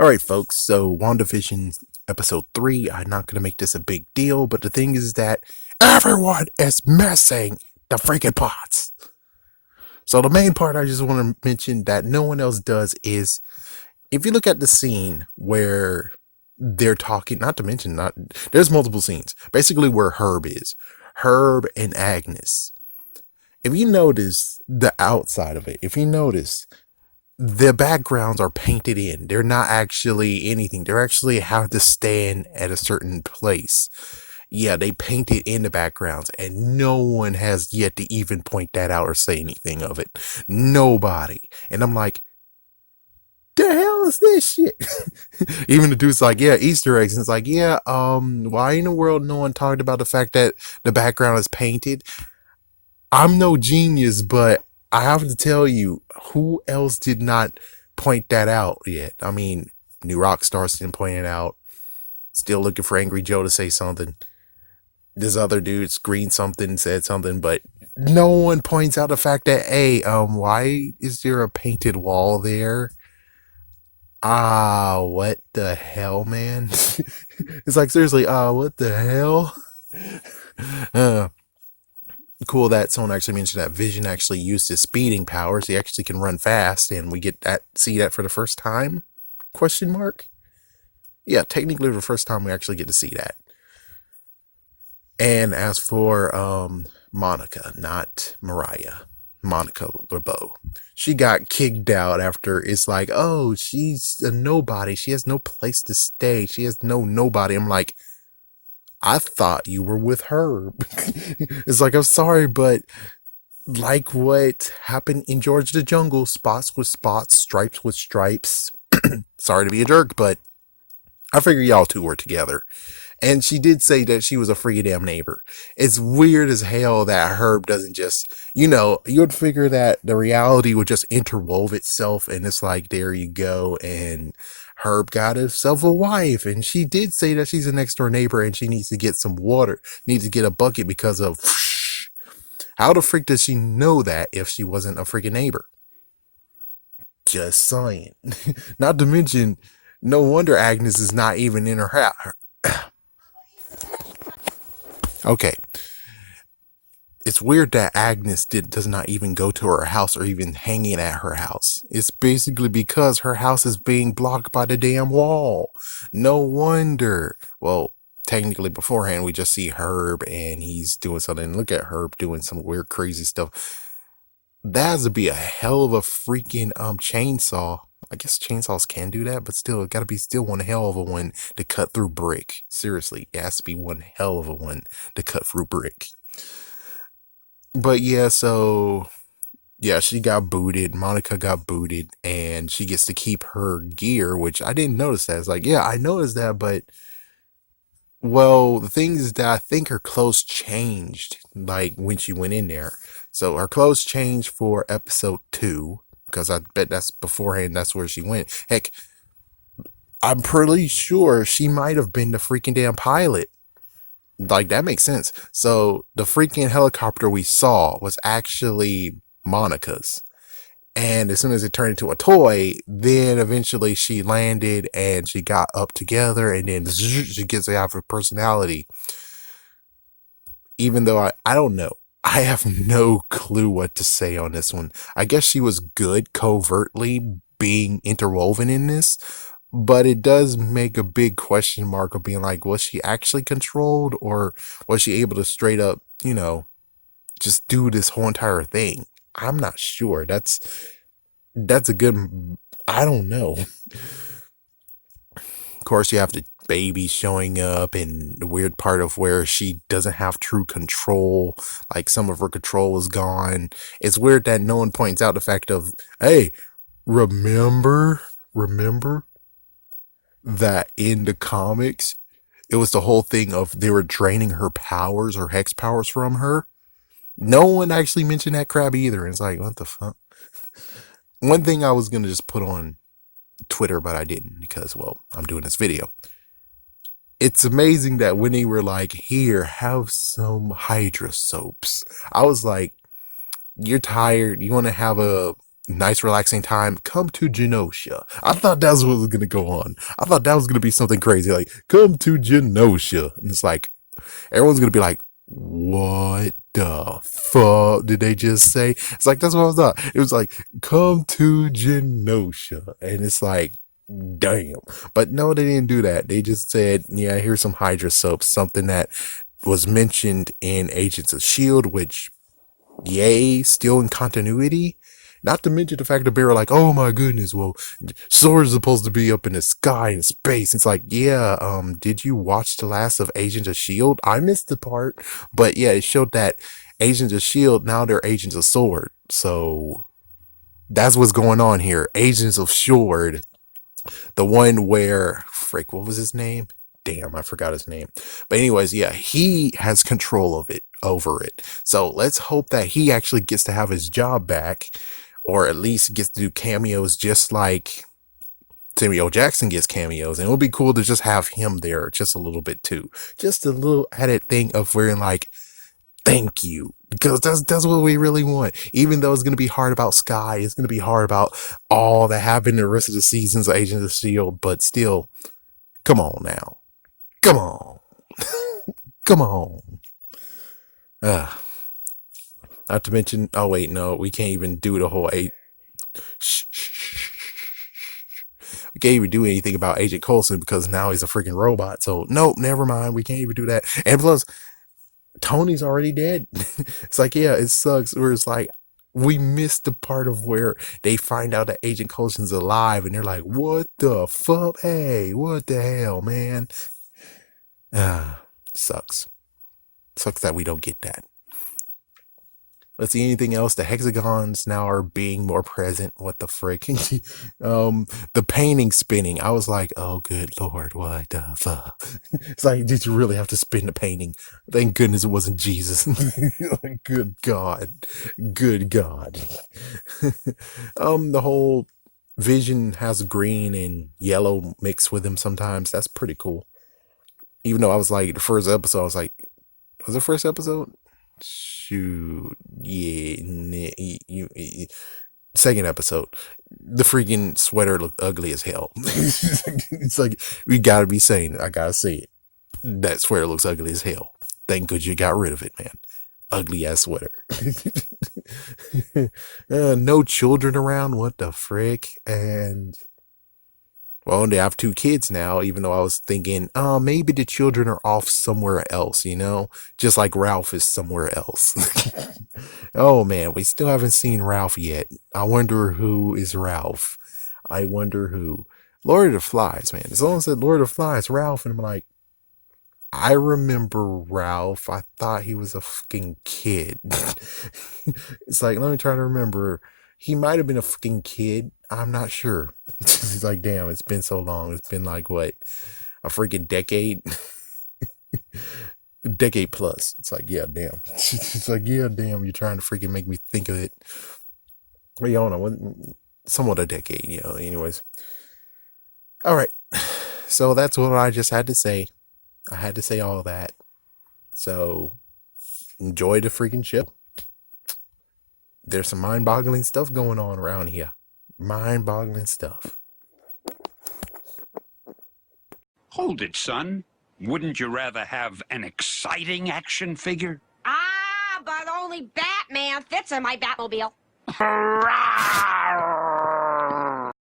All right, folks. So, WandaVision episode 3. I'm not going to make this a big deal, but the thing is that everyone is missing the freaking pots. So, the main part I just want to mention that no one else does is if you look at the scene where they're talking, not to mention, not there's multiple scenes basically where Herb is, Herb and Agnes. If you notice the outside of it, if you notice the backgrounds are painted in. They're not actually anything. They're actually have to stand at a certain place. Yeah, they painted in the backgrounds, and no one has yet to even point that out or say anything of it. Nobody. And I'm like, the hell is this shit? Even the dude's like, yeah, Easter eggs. And it's like, yeah, why in the world no one talked about the fact that the background is painted? I'm no genius, but I have to tell you, who else did not point that out yet? I mean, New Rockstars didn't point it out. Still looking for Angry Joe to say something. This other dude screened something, said something, but no one points out the fact that, hey, why is there a painted wall there? Ah, what the hell, man? It's like, seriously, what the hell? Uh, cool that someone actually mentioned that Vision actually used his speeding powers. He actually can run fast, and we get that see that for the first time? Question mark? Yeah, technically the first time we actually get to see that. And as for Monica, not Mariah, Monica LeBeau, she got kicked out after it's like, oh, she's a nobody. She has no place to stay. She has no nobody. I'm like, I thought you were with her. It's like, I'm sorry, but like what happened in George the Jungle, spots with spots, stripes with stripes. Sorry to be a jerk, but I figure y'all two were together. And she did say that she was a free damn neighbor. It's weird as hell that Herb doesn't just, you would figure that the reality would just interwove itself, and it's like, there you go. And Herb got himself a wife, and she did say that she's a next door neighbor and she needs to get some water, needs to get a bucket because of. How the freak does she know that if she wasn't a freaking neighbor? Just saying. Not to mention, no wonder Agnes is not even in her house. Okay, it's weird that Agnes does not even go to her house or even hanging at her house. It's basically because her house is being blocked by the damn wall. No wonder. Well, technically beforehand we just see Herb and he's doing something. Look at Herb doing some weird crazy stuff. That has to be a hell of a freaking chainsaw. I guess chainsaws can do that, but still, it gotta be still one hell of a one to cut through brick. Seriously, it has to be one hell of a one to cut through brick. But yeah, so yeah, she got booted. Monica got booted, and she gets to keep her gear, which I didn't notice that. It's like, yeah, I noticed that, but well, the thing is that I think her clothes changed like when she went in there. So her clothes changed for episode 2 because I bet that's beforehand. That's where she went. Heck, I'm pretty sure she might have been the freaking damn pilot. Like, that makes sense. So the freaking helicopter we saw was actually Monica's. And as soon as it turned into a toy, then eventually she landed and she got up together, and then she gets to have her personality. Even though I don't know. I have no clue what to say on this one. I guess she was good covertly being interwoven in this, but it does make a big question mark of being like, was she actually controlled, or was she able to straight up, just do this whole entire thing? I'm not sure. That's a good. I don't know. Of course, you have the baby showing up, and the weird part of where she doesn't have true control. Like, some of her control is gone. It's weird that no one points out the fact of, hey, remember that in the comics, it was the whole thing of they were draining her powers or hex powers from her. No one actually mentioned that crap either. It's like, what the fuck? One thing I was gonna just put on Twitter, but I didn't because, well, I'm doing this video. It's amazing that when they were like, here, have some Hydra soaps, I was like, you're tired, you want to have a nice relaxing time, come to Genosha. I thought that was what was going to go on. I thought that was going to be something crazy, like, come to Genosha. And it's like, everyone's going to be like, what the fuck did they just say? It's like, that's what I thought. It was like, come to Genosha. And it's like, damn. But no, they didn't do that. They just said, yeah, here's some Hydra soap, something that was mentioned in Agents of S.H.I.E.L.D., which, yay, still in continuity. Not to mention the fact that they were like, oh my goodness, well, Sword's supposed to be up in the sky in space. It's like, yeah, did you watch the last of Agents of S.H.I.E.L.D.? I missed the part, but yeah, it showed that Agents of S.H.I.E.L.D., now they're Agents of Sword. So that's what's going on here. Agents of S.H.I.E.L.D., the one where, frick, what was his name? Damn, I forgot his name. But anyways, yeah, he has control of it, over it. So let's hope that he actually gets to have his job back, or at least gets to do cameos just like Samuel Jackson gets cameos. And it would be cool to just have him there just a little bit too. Just a little added thing of wearing like, thank you. Because that's what we really want. Even though it's going to be hard about Sky, it's going to be hard about all that happened in the rest of the seasons of Agents of S.H.I.E.L.D., but still, come on now. Come on. Come on. Not to mention, oh wait, no, we can't even do the whole we can't even do anything about Agent Coulson because now he's a freaking robot. So nope, never mind. We can't even do that. And plus, Tony's already dead. It's like, yeah, it sucks. Where it's like, we missed the part of where they find out that Agent Coulson's alive, and they're like, "What the fuck? Hey, what the hell, man?" Sucks. Sucks that we don't get that. Let's see, anything else? The hexagons now are being more present. What the frick? The painting spinning. I was like, oh, good Lord, what the fuck? It's like, did you really have to spin the painting? Thank goodness it wasn't Jesus. Good God. Good God. The whole Vision has green and yellow mixed with him sometimes. That's pretty cool. Even though I was like, the first episode, I was like, was it first episode? Shoot, yeah. Second episode, the freaking sweater looked ugly as hell. It's like, we gotta be saying it. I gotta say it. That sweater looks ugly as hell. Thank God you got rid of it, man. Ugly ass sweater. No children around. What the frick? And well, they have 2 kids now, even though I was thinking, oh, maybe the children are off somewhere else, just like Ralph is somewhere else. Oh man, we still haven't seen Ralph yet. I wonder who is Ralph. I wonder who. Lord of the Flies, man. Someone said Lord of the Flies, Ralph, and I'm like, I remember Ralph. I thought he was a fucking kid. It's like, let me try to remember. He might have been a fucking kid. I'm not sure. He's like, damn, it's been so long. It's been like, what, a freaking decade? Decade plus. It's like, yeah, damn. It's like, yeah, damn, you're trying to freaking make me think of it. Well, you don't know, somewhat a decade, anyways. All right. So that's what I just had to say. I had to say all that. So enjoy the freaking show. There's some mind-boggling stuff going on around here. Mind-boggling stuff. Hold it, son. Wouldn't you rather have an exciting action figure? Ah, but only Batman fits in my Batmobile.